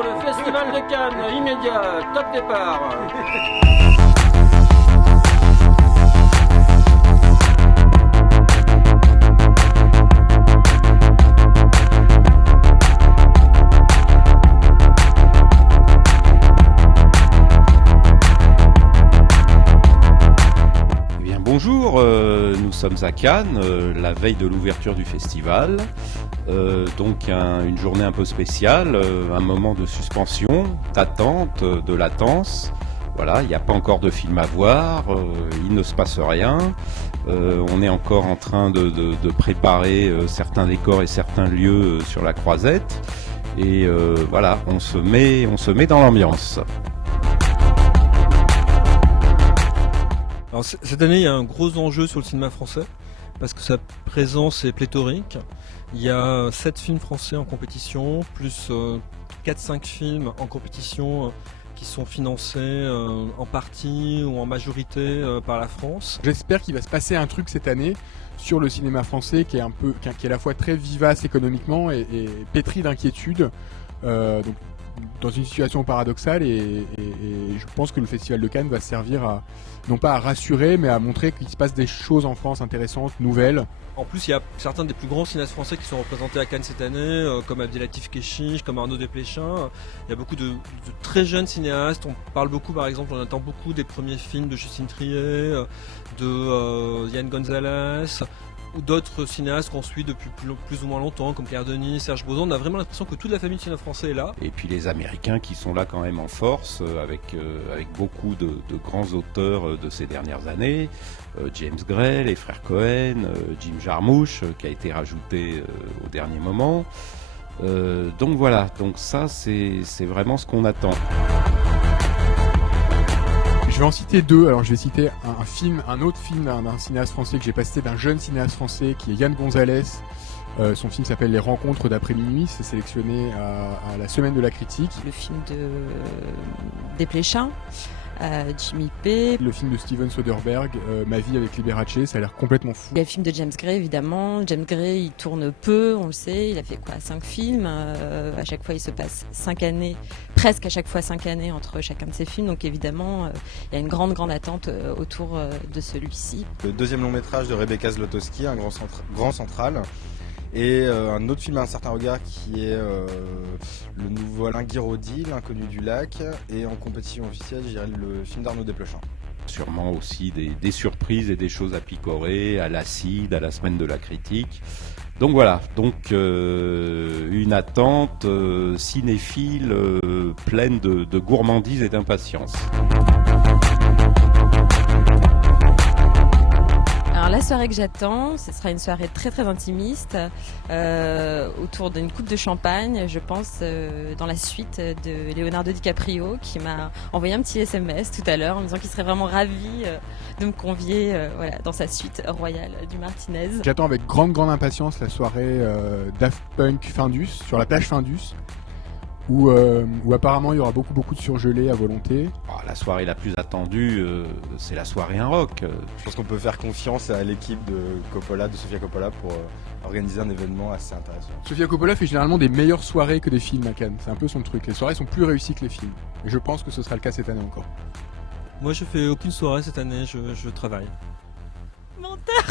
pour le Festival de Cannes, immédiat, top départ. Bonjour, nous sommes à Cannes, la veille de l'ouverture du festival, donc une journée un peu spéciale, un moment de suspension, d'attente, de latence. Voilà, il n'y a pas encore de film à voir, il ne se passe rien, on est encore en train de préparer certains décors et certains lieux sur la Croisette, et voilà, on se met dans l'ambiance. Alors, cette année, il y a un gros enjeu sur le cinéma français, parce que sa présence est pléthorique. Il y a 7 films français en compétition, plus 4-5 films en compétition qui sont financés en partie ou en majorité par la France. J'espère qu'il va se passer un truc cette année sur le cinéma français qui est à la fois très vivace économiquement et pétri d'inquiétude. Donc, dans une situation paradoxale et je pense que le Festival de Cannes va servir non pas à rassurer mais à montrer qu'il se passe des choses en France intéressantes, nouvelles. En plus, il y a certains des plus grands cinéastes français qui sont représentés à Cannes cette année, comme Abdelatif Kechiche, comme Arnaud Desplechin. Il y a beaucoup de très jeunes cinéastes. On parle beaucoup, par exemple, on attend beaucoup des premiers films de Justine Triet, de Yann Gonzalez, ou d'autres cinéastes qu'on suit depuis plus ou moins longtemps, comme Claire Denis, Serge Bouzan. On a vraiment l'impression que toute la famille du cinéma français est là. Et puis les Américains qui sont là quand même en force, avec beaucoup de grands auteurs de ces dernières années, James Gray, les frères Cohen, Jim Jarmusch, qui a été rajouté au dernier moment. Donc voilà, donc ça c'est vraiment ce qu'on attend. Je vais en citer deux. Alors je vais citer un autre film d'un cinéaste français que j'ai pas cité, d'un jeune cinéaste français qui est Yann Gonzalez. Son film s'appelle Les Rencontres d'après minuit, c'est sélectionné à la Semaine de la critique. Le film de Desplechin, Jimmy P. Le film de Steven Soderbergh, Ma vie avec Liberace, ça a l'air complètement fou. Il y a le film de James Gray évidemment. James Gray il tourne peu, on le sait, il a fait 5 films. À chaque fois il se passe 5 années, presque à chaque fois 5 années entre chacun de ses films. Donc évidemment il y a une grande attente autour de celui-ci. Le deuxième long métrage de Rebecca Zlotowski, un grand central. Et un autre film à un certain regard qui est le nouveau Alain Guiraudy, L'inconnu du lac, et en compétition officielle, je dirais le film d'Arnaud Desplechin. Sûrement aussi des surprises et des choses à picorer, à l'Acide, à la Semaine de la critique. Donc voilà, une attente cinéphile pleine de gourmandise et d'impatience. Alors la soirée que j'attends, ce sera une soirée très intimiste autour d'une coupe de champagne, je pense, dans la suite de Leonardo DiCaprio qui m'a envoyé un petit SMS tout à l'heure en me disant qu'il serait vraiment ravi de me convier dans sa suite royale du Martinez. J'attends avec grande impatience la soirée Daft Punk Findus sur la plage Findus. Où apparemment il y aura beaucoup de surgelés à volonté. La soirée la plus attendue, c'est la soirée Un Rock. Je pense qu'on peut faire confiance à l'équipe de Sofia Coppola pour organiser un événement assez intéressant. Sofia Coppola fait généralement des meilleures soirées que des films à Cannes, c'est un peu son truc. Les soirées sont plus réussies que les films. Et je pense que ce sera le cas cette année encore. Moi je fais aucune soirée cette année, je travaille. Menteur.